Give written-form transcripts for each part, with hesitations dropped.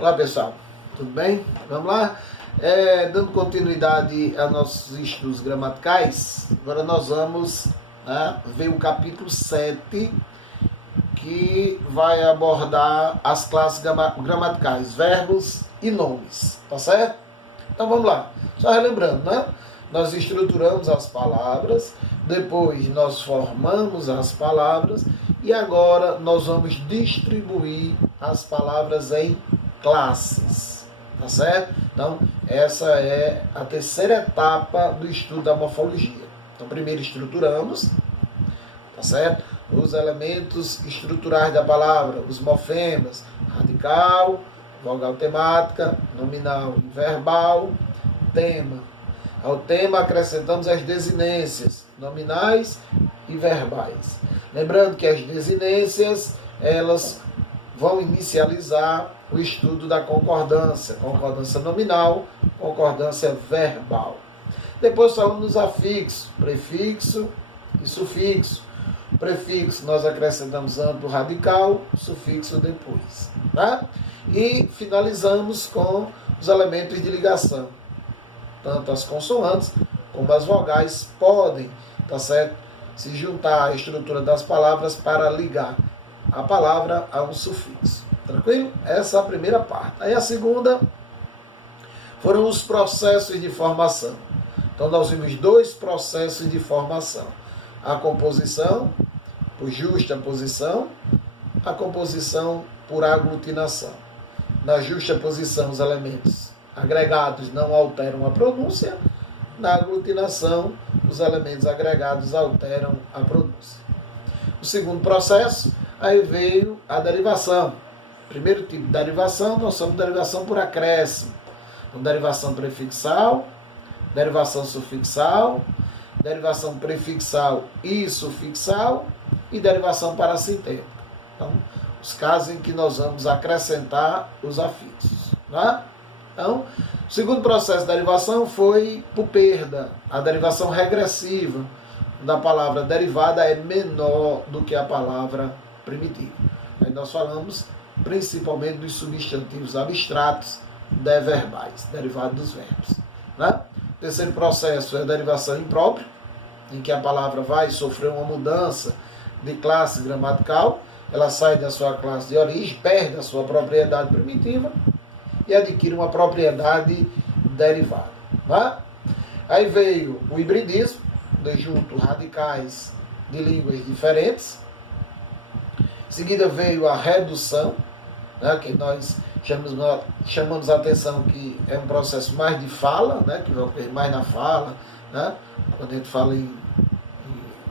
Olá pessoal, tudo bem? Vamos lá? Dando continuidade a nossos estudos gramaticais, agora nós vamos ver o capítulo 7, que vai abordar as classes gramaticais, verbos e nomes, tá certo? Então vamos lá, só relembrando, nós estruturamos as palavras, depois nós formamos as palavras e agora nós vamos distribuir as palavras em classes, tá certo? Então, essa é a terceira etapa do estudo da morfologia. Então, primeiro estruturamos, tá certo? Os elementos estruturais da palavra, os morfemas, radical, vogal temática, nominal e verbal, tema. Ao tema acrescentamos as desinências, nominais e verbais. Lembrando que as desinências, elas vão inicializar o estudo da concordância nominal, concordância verbal. Depois falamos dos afixos, prefixo e sufixo. Prefixo nós acrescentamos amplo radical, sufixo depois. Tá? E finalizamos com os elementos de ligação. Tanto as consoantes como as vogais podem, tá certo, se juntar à estrutura das palavras para ligar a palavra a um sufixo. Tranquilo? Essa é a primeira parte. Aí a segunda foram os processos de formação. Então nós vimos dois processos de formação. A composição por justa posição, a composição por aglutinação. Na justa posição, os elementos agregados não alteram a pronúncia. Na aglutinação, os elementos agregados alteram a pronúncia. O segundo processo, aí veio a derivação. Primeiro tipo de derivação, nós somos derivação por acréscimo. Então, derivação prefixal, derivação sufixal, derivação prefixal e sufixal e derivação parasintêtica. Então, os casos em que nós vamos acrescentar os afixos. Tá? Então, o segundo processo de derivação foi por perda, a derivação regressiva da palavra derivada é menor do que a palavra primitiva. Aí nós falamos principalmente dos substantivos abstratos deverbais, derivados dos verbos. Né? O terceiro processo é a derivação imprópria, em que a palavra vai sofrer uma mudança de classe gramatical, ela sai da sua classe de origem, perde a sua propriedade primitiva e adquire uma propriedade derivada. Né? Aí veio o hibridismo, de junto radicais de línguas diferentes. Em seguida veio a redução, que nós chamamos a atenção que é um processo mais de fala, que vai ocorrer mais na fala, quando a gente fala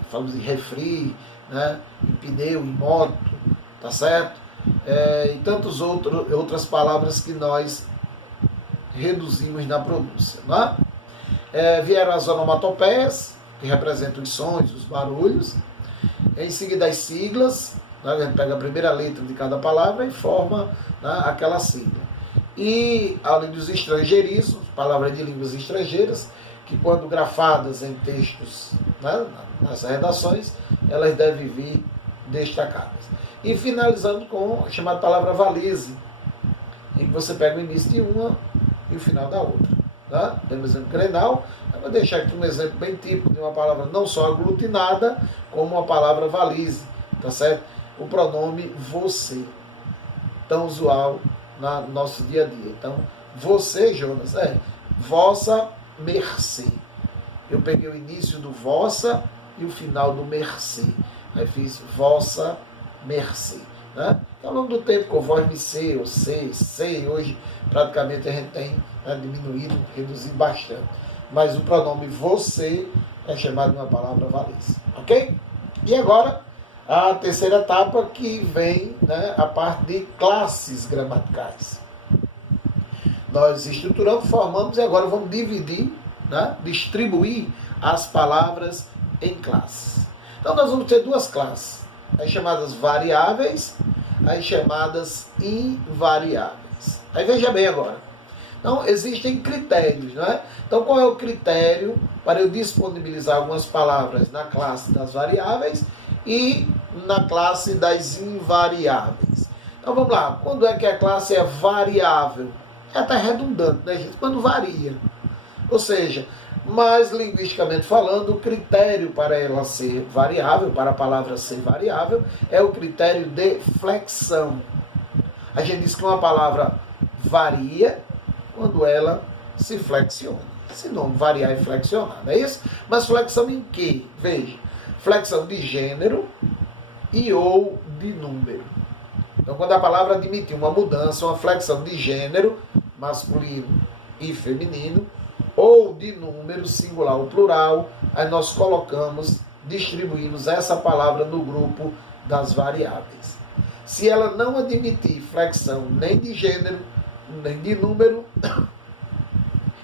falamos em refri, em pneu, em moto, tá certo? E tantas outras palavras que nós reduzimos na pronúncia. Vieram as onomatopeias, que representam os sons, os barulhos. Em seguida as siglas, a gente pega a primeira letra de cada palavra e forma aquela sigla. E além dos estrangeirismos, palavras de línguas estrangeiras, que quando grafadas em textos, nas redações, elas devem vir destacadas. E finalizando com a chamada palavra valise, em que você pega o início de uma e o final da outra. Temos exemplo grenal. Eu vou deixar aqui um exemplo bem típico de uma palavra não só aglutinada, como uma palavra valise, tá certo? O pronome você, tão usual no nosso dia a dia. Então, você, Jonas, vossa mercê. Eu peguei o início do vossa e o final do mercê. Aí fiz vossa mercê. Então, ao longo do tempo, com voz mercê, ou sei, hoje praticamente a gente tem diminuído, reduzido bastante. Mas o pronome você é chamado de uma palavra valise. Ok? E agora, a terceira etapa que vem a parte de classes gramaticais. Nós estruturamos, formamos e agora vamos dividir, distribuir as palavras em classes. Então nós vamos ter duas classes, as chamadas variáveis, as chamadas invariáveis. Aí veja bem agora. Então existem critérios, Então qual é o critério para eu disponibilizar algumas palavras na classe das variáveis e na classe das invariáveis? Então vamos lá, quando é que a classe é variável? É até redundante, né, gente? Quando varia. Ou seja, mas linguisticamente falando, o critério para ela ser variável, para a palavra ser variável, é o critério de flexão. A gente diz que uma palavra varia quando ela se flexiona. Esse nome, variar e flexionar, não é isso? Mas flexão em quê? Veja, flexão de gênero e ou de número. Então, quando a palavra admitir uma mudança, uma flexão de gênero, masculino e feminino, ou de número, singular ou plural, aí nós distribuímos essa palavra no grupo das variáveis. Se ela não admitir flexão nem de gênero, nem de número,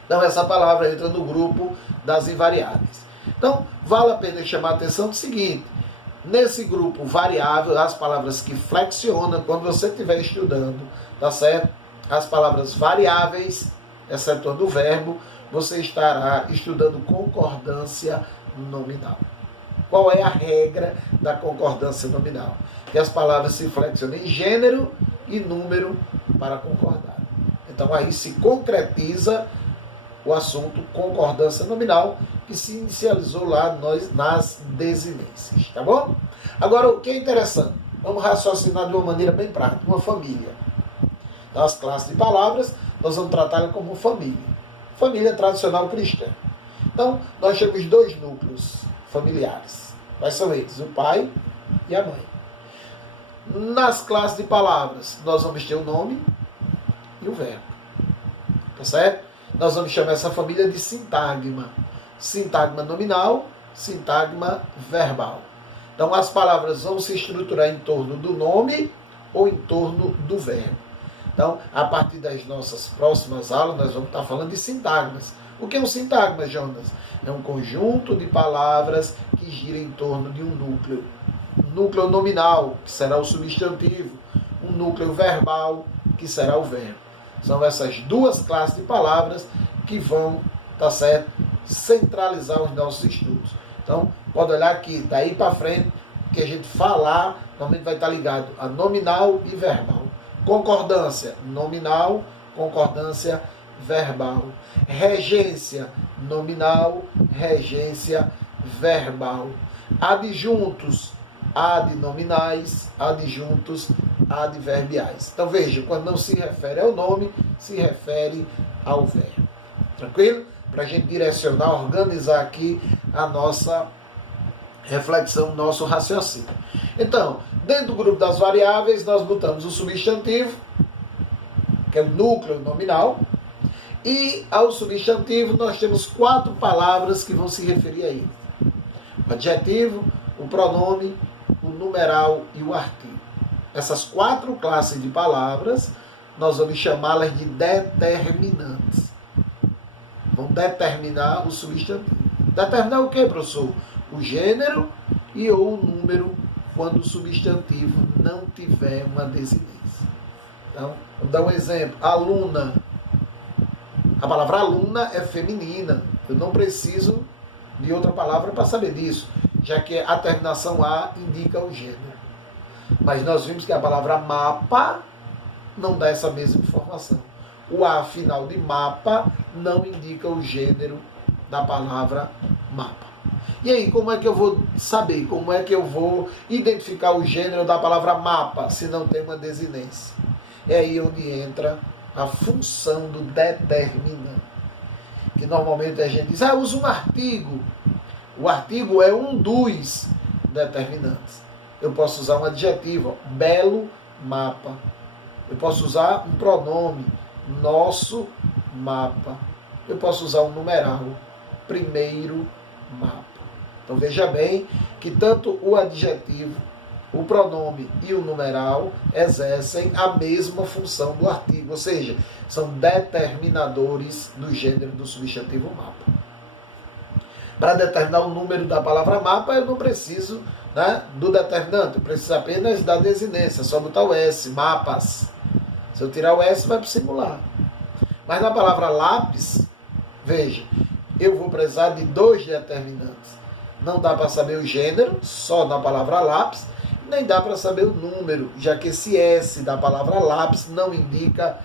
então essa palavra entra no grupo das invariáveis. Então, vale a pena chamar a atenção do seguinte: nesse grupo variável, as palavras que flexionam, quando você estiver estudando, tá certo? As palavras variáveis, excetuando o verbo, você estará estudando concordância nominal. Qual é a regra da concordância nominal? Que as palavras se flexionam em gênero e número para concordar. Então aí se concretiza o assunto concordância nominal, que se inicializou lá nas desinências, tá bom? Agora, o que é interessante, vamos raciocinar de uma maneira bem prática, uma família. Então, as classes de palavras, nós vamos tratá-la como família. Família tradicional cristã. Então, nós temos dois núcleos familiares. Quais são eles? O pai e a mãe. Nas classes de palavras, nós vamos ter o nome e o verbo. Tá certo? Nós vamos chamar essa família de sintagma. Sintagma nominal, sintagma verbal. Então, as palavras vão se estruturar em torno do nome ou em torno do verbo. Então, a partir das nossas próximas aulas, nós vamos estar falando de sintagmas. O que é um sintagma, Jonas? É um conjunto de palavras que gira em torno de um núcleo. Um núcleo nominal, que será o substantivo. Um núcleo verbal, que será o verbo. São essas duas classes de palavras que vão, tá certo, centralizar os nossos estudos. Então, pode olhar que daí para frente, que a gente falar, normalmente vai estar ligado a nominal e verbal. Concordância nominal, concordância verbal. Regência nominal, regência verbal. Adjuntos adnominais, adjuntos adverbiais. Então veja, quando não se refere ao nome, se refere ao verbo. Tranquilo? Para a gente direcionar, organizar aqui a nossa reflexão, nosso raciocínio. Então, dentro do grupo das variáveis, nós botamos o substantivo, que é o núcleo nominal, e ao substantivo nós temos 4 palavras que vão se referir a ele: o adjetivo, o pronome, o numeral e o artigo. Essas 4 classes de palavras, nós vamos chamá-las de determinantes. Vão determinar o substantivo. Determinar o que, professor? O gênero e ou o número, quando o substantivo não tiver uma desinência. Então, vamos dar um exemplo. Aluna. A palavra aluna é feminina. Eu não preciso de outra palavra para saber disso, já que a terminação A indica o gênero. Mas nós vimos que a palavra mapa não dá essa mesma informação. O A final de mapa não indica o gênero da palavra mapa. E aí, como é que eu vou saber? Como é que eu vou identificar o gênero da palavra mapa, se não tem uma desinência? É aí onde entra a função do determinante. Que normalmente a gente diz, usa um artigo. O artigo é um dos determinantes. Eu posso usar um adjetivo, belo mapa. Eu posso usar um pronome, nosso mapa. Eu posso usar um numeral, primeiro mapa. Então veja bem que tanto o adjetivo, o pronome e o numeral exercem a mesma função do artigo, ou seja, são determinadores do gênero do substantivo mapa. Para determinar o número da palavra mapa, eu não preciso, do determinante, eu preciso apenas da desinência, só botar o S, mapas. Se eu tirar o S, vai para o singular. Mas na palavra lápis, veja, eu vou precisar de 2 determinantes. Não dá para saber o gênero, só na palavra lápis, nem dá para saber o número, já que esse S da palavra lápis não indica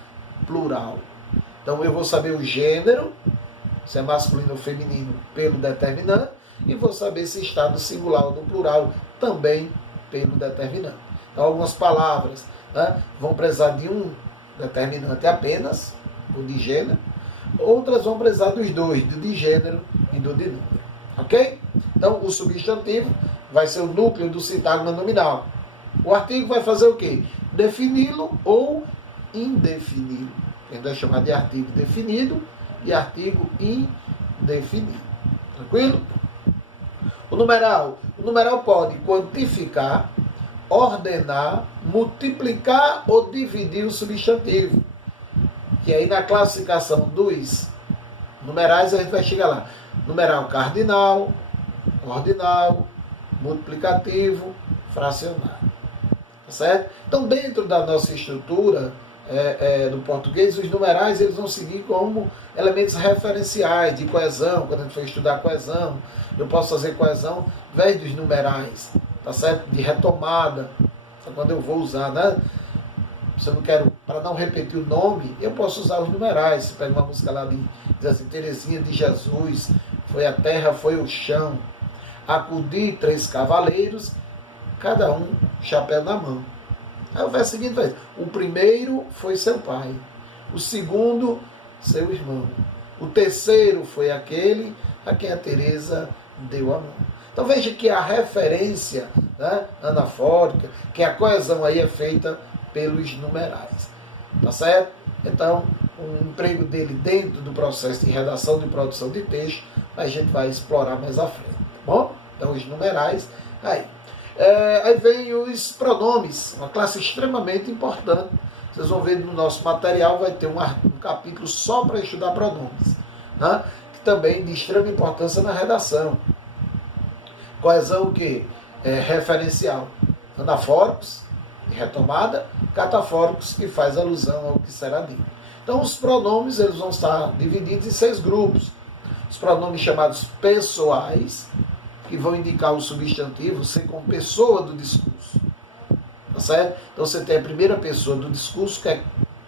plural. Então eu vou saber o gênero, se é masculino ou feminino, pelo determinante, e vou saber se está no singular ou no plural, também pelo determinante. Então algumas palavras, né, vão precisar de um determinante apenas, o de gênero, outras vão precisar dos dois, do de gênero e do de número. Ok? Então o substantivo vai ser o núcleo do sintagma nominal. O artigo vai fazer o quê? Defini-lo ou indefini-lo. A gente vai chamar de artigo definido e artigo indefinido. Tranquilo? O numeral pode quantificar, ordenar, multiplicar ou dividir o substantivo. Que aí na classificação dos numerais a gente vai chegar lá. Numeral cardinal, ordinal, multiplicativo, fracionário. Tá certo? Então, dentro da nossa estrutura do português, os numerais eles vão seguir como elementos referenciais de coesão. Quando a gente for estudar coesão, eu posso fazer coesão ao invés dos numerais, tá certo? De retomada, quando eu vou usar, né? Se eu não quero, para não repetir o nome, eu posso usar os numerais. Você pega uma música lá de diz assim, Terezinha de Jesus, foi a terra, foi o chão, acudi 3 cavaleiros, cada um chapéu na mão. Aí o verso seguinte vai dizer, o primeiro foi seu pai, o segundo, seu irmão, o terceiro foi aquele a quem a Teresa deu a mão. Então veja que a referência, né, anafórica, que a coesão aí é feita pelos numerais. Tá certo? Então, o emprego dele dentro do processo de redação e produção de texto, a gente vai explorar mais à frente. Tá bom? Então, os numerais, aí. Aí vem os pronomes, uma classe extremamente importante. Vocês vão ver no nosso material, vai ter um capítulo só para estudar pronomes, né? Que também de extrema importância na redação. Coesão o quê? Referencial. Anafóricos, retomada, catafóricos, que faz alusão ao que será dito. Então, os pronomes eles vão estar divididos em 6 grupos. Os pronomes chamados pessoais, que vão indicar o substantivo ser como pessoa do discurso. Tá certo? Então, você tem a primeira pessoa do discurso, que é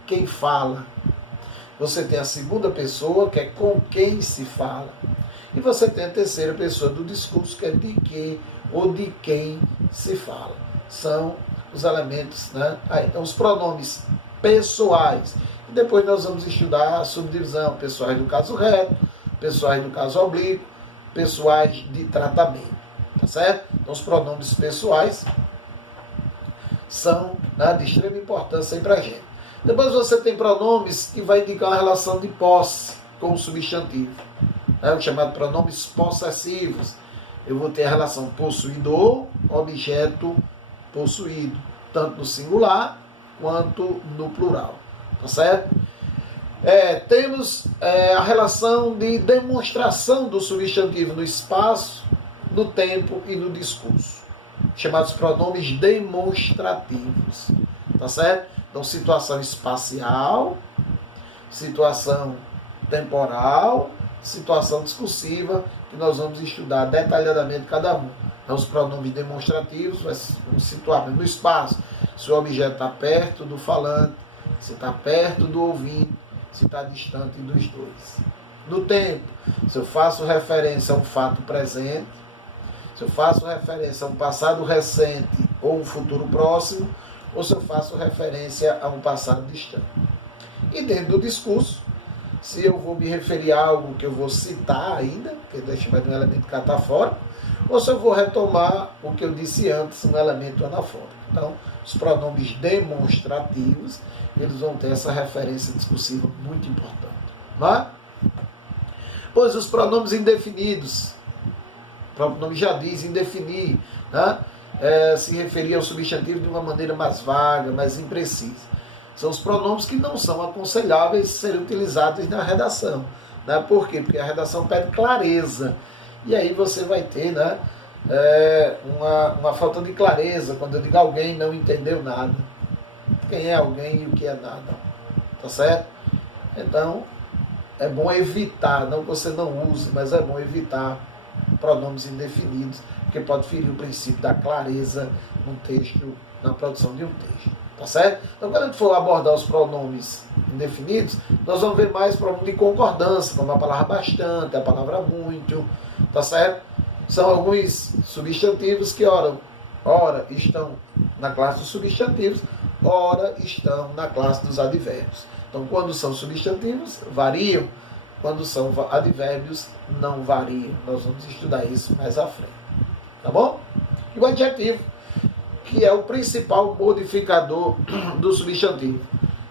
quem fala. Você tem a segunda pessoa, que é com quem se fala. E você tem a terceira pessoa do discurso, que é de que ou de quem se fala. São os elementos, né? Então, os pronomes pessoais. E depois nós vamos estudar a subdivisão, pessoais do caso reto, pessoais do caso oblíquo, pessoais de tratamento. Tá certo? Então, os pronomes pessoais são, né, de extrema importância aí para a gente. Depois você tem pronomes que vai indicar uma relação de posse com o substantivo. O chamado pronomes possessivos. Eu vou ter a relação possuidor, objeto possuído, tanto no singular quanto no plural. Tá certo? Temos a relação de demonstração do substantivo no espaço, no tempo e no discurso, chamados pronomes demonstrativos. Tá certo? Então, situação espacial, situação temporal, situação discursiva, que nós vamos estudar detalhadamente cada um. Então, os pronomes demonstrativos vão situar no espaço, se o objeto está perto do falante, se está perto do ouvinte, se está distante dos dois. No tempo, se eu faço referência a um fato presente, se eu faço referência a um passado recente ou um futuro próximo, ou se eu faço referência a um passado distante. E dentro do discurso, se eu vou me referir a algo que eu vou citar ainda, que é chamado de um elemento catafórico, ou se eu vou retomar o que eu disse antes, um elemento anafórico. Então, os pronomes demonstrativos, eles vão ter essa referência discursiva muito importante. Não é? Pois os pronomes indefinidos, o próprio nome já diz, indefinir, né? Se referir ao substantivo de uma maneira mais vaga, mais imprecisa. São os pronomes que não são aconselháveis serem utilizados na redação. Né? Por quê? Porque a redação pede clareza. E aí você vai ter, né, uma falta de clareza quando eu digo alguém não entendeu nada. Quem é alguém e o que é nada. Tá certo? Então, é bom evitar, não que você não use, mas é bom evitar pronomes indefinidos, porque pode ferir o princípio da clareza no texto, na produção de um texto. Tá certo? Então, quando a gente for abordar os pronomes indefinidos, nós vamos ver mais pronomes de concordância, como a palavra bastante, a palavra muito, tá certo? São alguns substantivos que, ora estão na classe dos substantivos, ora estão na classe dos advérbios. Então, quando são substantivos, variam. Quando são advérbios, não variam. Nós vamos estudar isso mais à frente. Tá bom? E o adjetivo, que é o principal modificador do substantivo.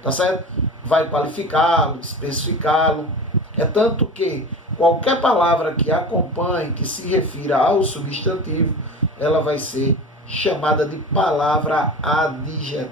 Tá certo? Vai qualificá-lo, especificá-lo. É tanto que qualquer palavra que acompanhe, que se refira ao substantivo, ela vai ser chamada de palavra adjetiva.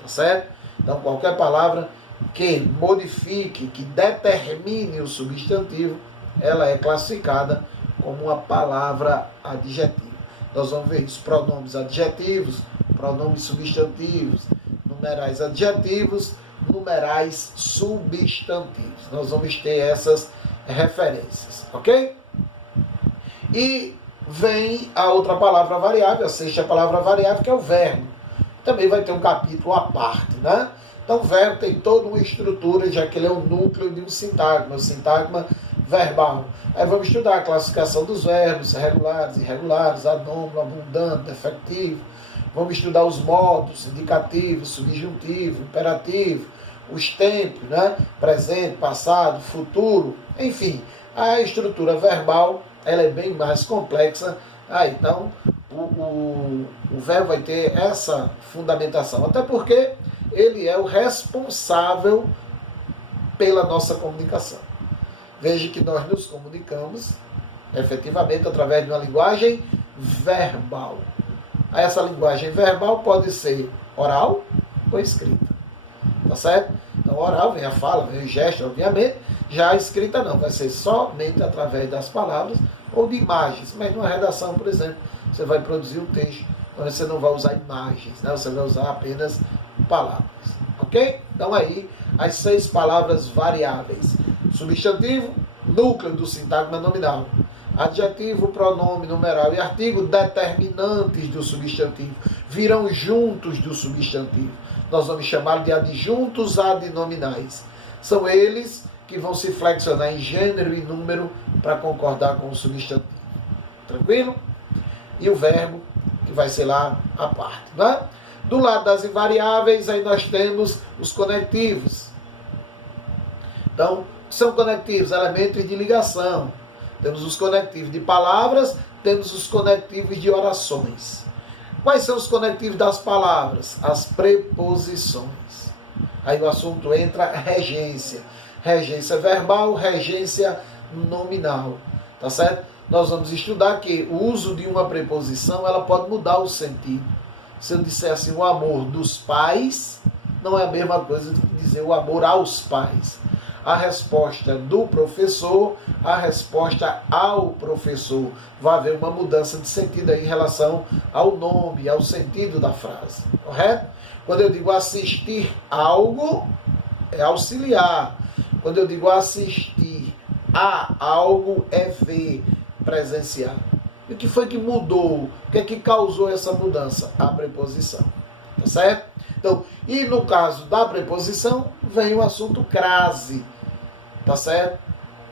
Tá certo? Então, qualquer palavra que modifique, que determine o substantivo, ela é classificada como uma palavra adjetiva. Nós vamos ver os pronomes adjetivos, pronomes substantivos, numerais adjetivos, numerais substantivos. Nós vamos ter essas referências, ok? E vem a outra palavra variável, a sexta palavra variável, que é o verbo. Também vai ter um capítulo à parte, né? Então, o verbo tem toda uma estrutura, já que ele é o núcleo de um sintagma verbal. Aí vamos estudar a classificação dos verbos, regulares, irregulares, anômalo, abundante, defectivo. Vamos estudar os modos, indicativo, subjuntivo, imperativo, os tempos, né? Presente, passado, futuro, enfim. A estrutura verbal, ela é bem mais complexa. Então, o verbo vai ter essa fundamentação. Até porque ele é o responsável pela nossa comunicação. Veja que nós nos comunicamos efetivamente através de uma linguagem verbal. Essa linguagem verbal pode ser oral ou escrita. Tá certo? Então, oral vem a fala, vem o gesto, obviamente. Já a escrita não, vai ser somente através das palavras ou de imagens. Mas numa redação, por exemplo, você vai produzir um texto, então você não vai usar imagens, né? Você vai usar apenas palavras. Ok? Então aí, as 6 palavras variáveis. Substantivo, núcleo do sintagma nominal. Adjetivo, pronome, numeral e artigo, determinantes do substantivo. Virão juntos do substantivo. Nós vamos chamar de adjuntos adnominais. São eles que vão se flexionar em gênero e número para concordar com o substantivo. Tranquilo? E o verbo, que vai ser lá a parte, né? Do lado das invariáveis, aí nós temos os conectivos. Então, são conectivos, elementos de ligação. Temos os conectivos de palavras, temos os conectivos de orações. Quais são os conectivos das palavras? As preposições. Aí o assunto entra regência. Regência verbal, regência nominal. Tá certo? Nós vamos estudar que o uso de uma preposição, ela pode mudar o sentido. Se eu disser assim, o amor dos pais, não é a mesma coisa que dizer o amor aos pais. A resposta do professor, a resposta ao professor. Vai haver uma mudança de sentido aí em relação ao nome, ao sentido da frase. Correto? Quando eu digo assistir algo, é auxiliar. Quando eu digo assistir a algo, é ver, presenciar. E o que foi que mudou? O que é que causou essa mudança? A preposição. Tá certo? Então, e no caso da preposição, vem o assunto crase. Tá certo?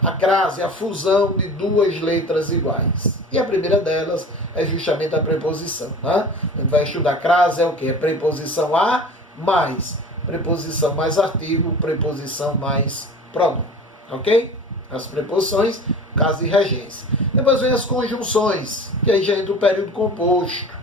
A crase é a fusão de 2 letras iguais. E a primeira delas é justamente a preposição. Né? A gente vai estudar crase, é o quê? É preposição a mais. Preposição mais artigo, preposição mais pronome. Ok? As preposições, caso e regência. Depois vem as conjunções, que aí já entra o período composto.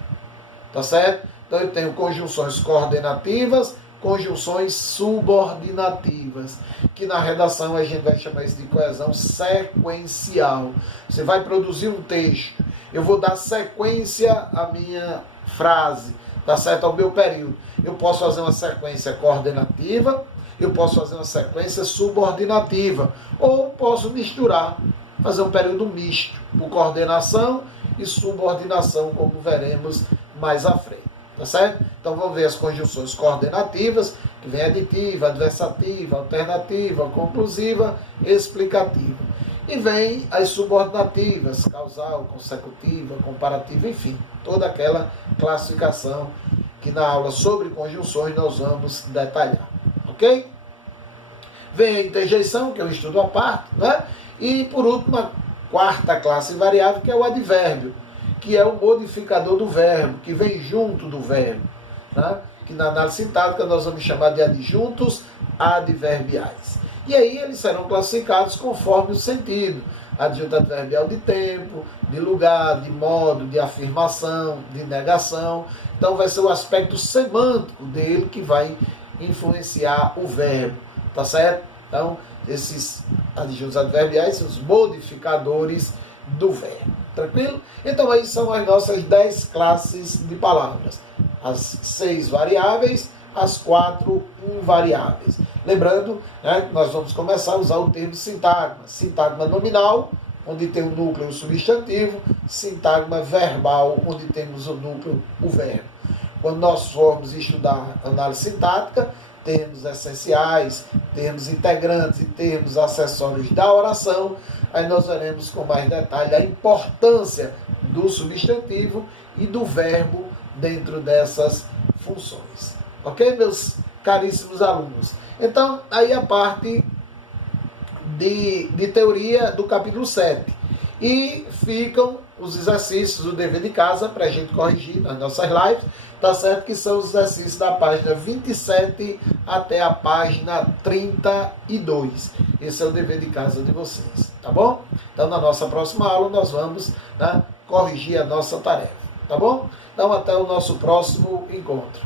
Tá certo? Então eu tenho conjunções coordenativas, conjunções subordinativas, que na redação a gente vai chamar isso de coesão sequencial. Você vai produzir um texto, eu vou dar sequência à minha frase, tá certo? Ao meu período. Eu posso fazer uma sequência coordenativa, eu posso fazer uma sequência subordinativa, ou posso misturar, fazer um período misto, por coordenação e subordinação, como veremos mais à frente. Tá certo? Então vamos ver as conjunções coordenativas, que vem aditiva, adversativa, alternativa, conclusiva, explicativa. E vem as subordinativas, causal, consecutiva, comparativa, enfim, toda aquela classificação que na aula sobre conjunções nós vamos detalhar, ok? Vem a interjeição, que é um estudo à parte, né? E por último, a quarta classe variável, que é o advérbio, que é o modificador do verbo, que vem junto do verbo, né? Que na análise sintática nós vamos chamar de adjuntos adverbiais. E aí eles serão classificados conforme o sentido. Adjunto adverbial de tempo, de lugar, de modo, de afirmação, de negação. Então vai ser o aspecto semântico dele que vai influenciar o verbo, tá certo? Então, esses adjuntos adverbiais são os modificadores do verbo. Tranquilo? Então, aí são as nossas 10 classes de palavras. As 6 variáveis, as 4 invariáveis. Lembrando, né, nós vamos começar a usar o termo sintagma. Sintagma nominal, onde tem o núcleo o substantivo. Sintagma verbal, onde temos o núcleo o verbo. Quando nós formos estudar análise sintática, termos essenciais, termos integrantes e termos acessórios da oração, aí nós veremos com mais detalhe a importância do substantivo e do verbo dentro dessas funções. Ok, meus caríssimos alunos? Então, aí a parte de teoria do capítulo 7. E ficam os exercícios do dever de casa para a gente corrigir nas nossas lives, tá certo? Que são os exercícios da página 27 até a página 32. Esse é o dever de casa de vocês, tá bom? Então, na nossa próxima aula, nós vamos, né, corrigir a nossa tarefa, tá bom? Então, até o nosso próximo encontro.